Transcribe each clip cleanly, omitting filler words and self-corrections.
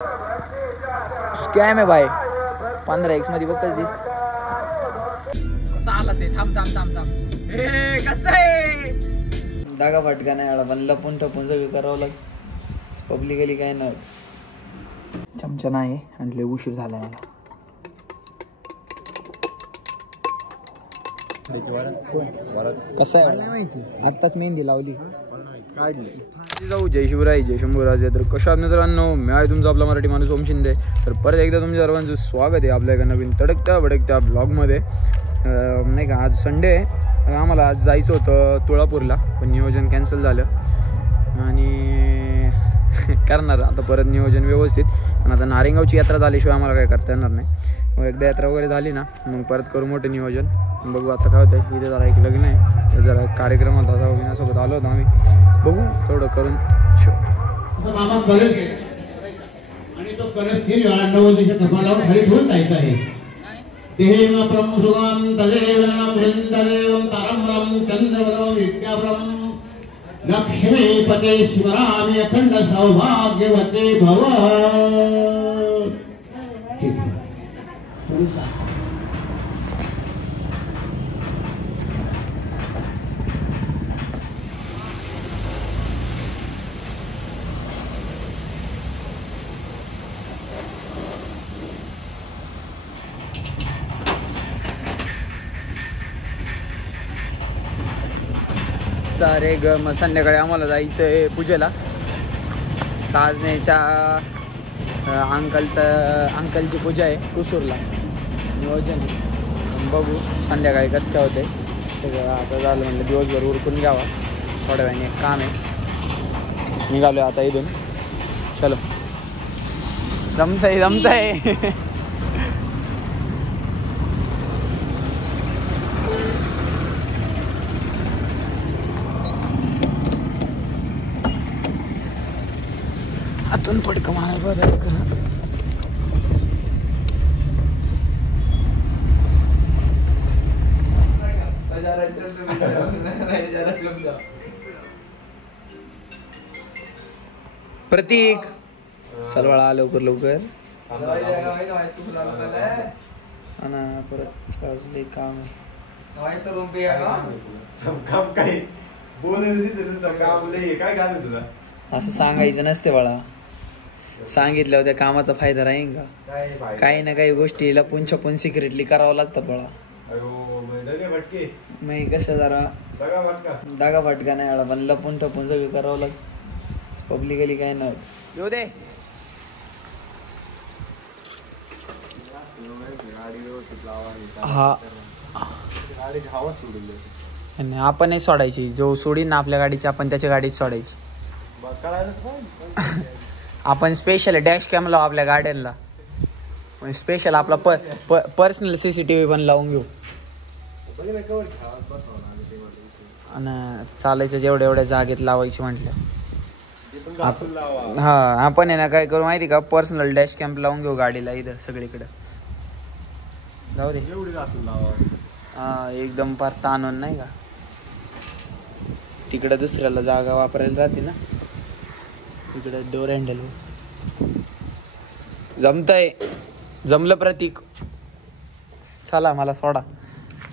Scam आहे भाई. 15x मध्ये बघतच दिसत. कसा आला ते? थांब थांब थांब थांब. कसं आहे? दागा फटका नाही आला पण लपून टपून सगळं करावं लागतं. पब्लिकली काय नाही. चमचा नाही आणि लय उशीर झाला मला. कसं आहे माहिती? आत्ताच मेहंदी लावली काढली. जाऊ. जय शिवराय, जय शंभूराजे. तर कशा आहात मित्रांनो? मी आहे तुमचा आपला मराठी माणूस ओम शिंदे. तर परत एकदा तुमच्या सर्वांचं स्वागत आहे आपल्या एका नवीन तडकत्या भडकत्या ब्लॉगमध्ये. नाही का, आज संडे आहे. आम्हाला आज जायचं होतं तुळापूरला पण नियोजन कॅन्सल झालं आणि करणार आता परत नियोजन व्यवस्थित. पण आता नारेगावची यात्रा झाल्याशिवाय आम्हाला काय करता येणार नाही. मग एकदा यात्रा वगैरे झाली ना मग परत करू मोठं नियोजन. बघू आता काय होतं. इथे जरा एक लग्न आहे, जरा एक कार्यक्रम होता, विनासोबत आलो होतो आम्ही. बघू तेवढं करून मामा कलश आहे आणि तो कलश 3 वेळा 9 दिवशी कपाळावर खाली ठेवून जायचा आहे. तेहेम ब्रह्म सुगाम तदेव नाम तदेव तारम्रम चंद्रवदम विद्याब्रह्म लक्ष्मीपते शिवरामी अखंड सौभाग्यवते भव. सारे ग. मग संध्याकाळी आम्हाला जायचं आहे पूजेला. ताजनेच्या अंकलची पूजा आहे कुसूरला. नियोजन बघू संध्याकाळी कसं काय होते. सगळं आता झालं म्हणलं दिवसभर उरकून घ्यावा. थोड्या वेळाने एक काम आहे. निघालो आता इथून. चलो. जमतंय. आतून पडकं मारायला बरं. प्रतीक चल बाळा लवकर लवकर. परत काम असं सांगायचं नसते बाळा. सांगितलं त्या कामाचा फायदा राहील का? काही ना काही गोष्टी लपून छपून सिक्रेटली करावं लागतात बाळा. नाही कसं जरा दागा फटका नाही आला पण लपून टपून सगळं करावं लागतं. पब्लिकली काय नाही. येऊ दे. हा आपणही सोडायची. जो सोडीन ना आपल्या गाडीची आपण त्याच्या गाडीत सोडायची. आपण स्पेशल डॅश कॅम लावू आपल्या गाड्यांना. स्पेशल आपला पर्सनल CCTV पण लावून घेऊ. आणि चालायचं जेवढ्या जागेत लावायची म्हटलं. हा आपण आहे ना काय करू माहिती का, पर्सनल डॅश कॅम्प लावून घेऊ गाडीला इथं सगळीकडे. जाऊ दे. हा एकदम पार ताणून नाही का. तिकडं दुसऱ्याला जागा वापरायला राहते ना. इकडं डोर हँडल. जमलं प्रतीक. चला मला सोडा.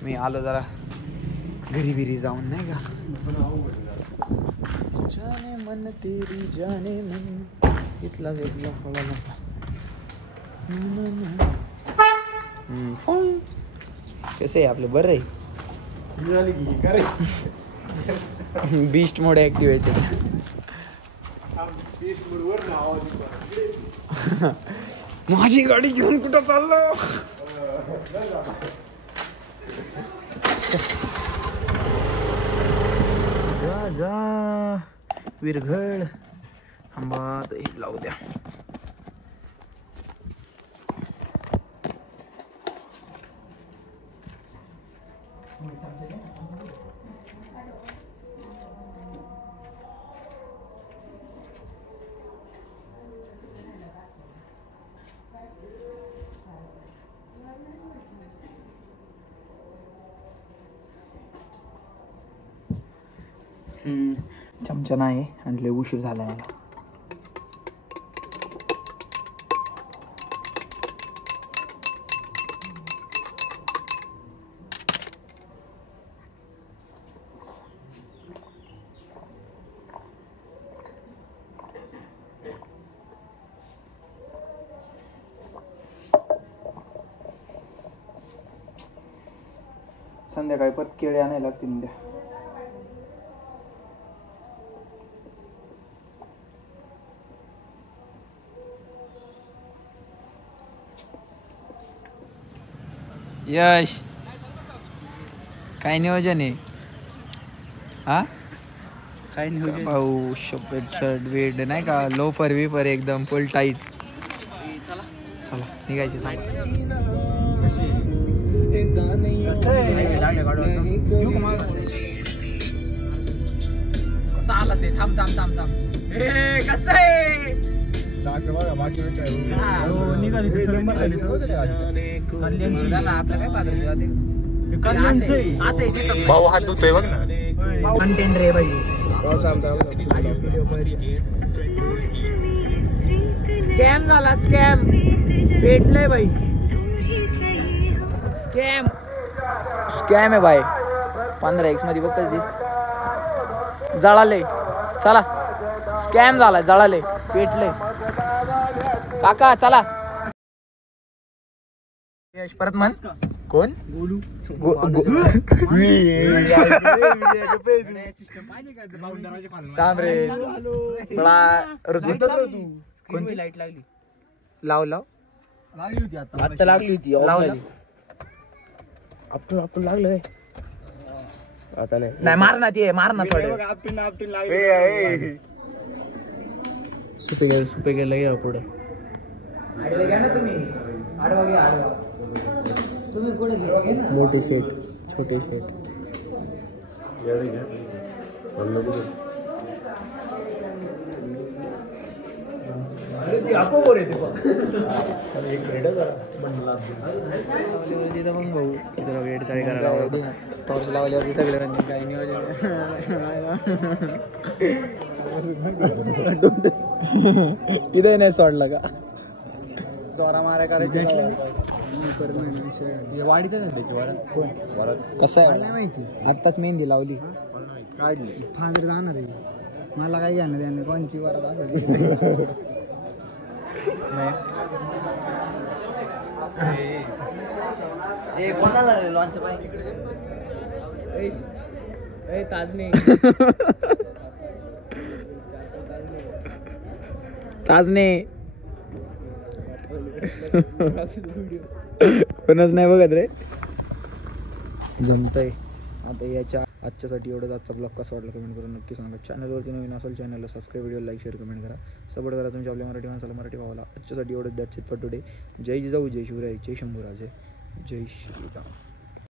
मी आलो जरा घरी बिरी जाऊन नाही का. जाने मन तेरी जाने मन. इथलाच एक कसं आहे आपलं बरं आहे. बीस्ट मोड ऍक्टिवेटेड. माझी गाडी घेऊन कुठं चाललो. जा विरघळ. आंबा लावू द्या. चमचा नाही आणि लय उशीर झाला मला. संध्याकाळी परत केळे आणायला लागतील उद्या. यश काय नियोजन आहे? हा काय नाही भाऊ शर्ट शर्ट वेट नाही का, लोफर विफर एकदम फुल टाईट. चला निघायचे. कसं आला ते? थांब थांब थांब थांब. ए कसं आहे? भाऊ हात धुतोय बघ ना. कंटेंट रे भाई. स्कॅम झाला, स्कॅम भेटलंय भाई. स्कॅम स्कॅम आहे बाय. 15x मध्ये बघ दिस जळाले. चला स्कॅम झाला, जळाले, पेटले काका. चला यश परत म्हण. कोण? थांब रे कोणती लाईट लागली? लाव लाव आता लागली होती. लाव लाव. आपण लागलं आता नाही मार ना, ते मार ना थोडं. सुपे गेलं घ्या पुढे. आडवे घ्या ना तुम्ही. आडवा घ्या, आडवा. तुम्ही पुढे घ्या ना. मोठे शेट, छोटे शेट. टॉर्च लावल्यावरती सगळं काही नियोजन. इथे नाही सोडला का? चोरा मारा करायची वाढीत कसं आहे माहिती. आत्ताच मेहंदी लावली, काढली, फांदर जाणार आहे. मला काय घेणार त्याने कोणची वरात असेल. कोणाला रे लॉन्च पाहिजे? ताजने ताजने कोणच नाही बघत रे. जमतंय आता. याच्या आजच्यासाठी एवढंच. आजचा ब्लॉग कसा वाटला कमेंट करून नक्की सांगा. चॅनलवरती नवीन असेल चॅनलला subscribe, video like, share, comment करा. सपोर्ट करा तुमच्या आपल्या मराठी माणसाला, मराठी भावाला. आजच्यासाठी एवढंच. That's it for today. जय जिजाऊ, जय शिवराय, जय शंभूराजे, जय श्रीराम.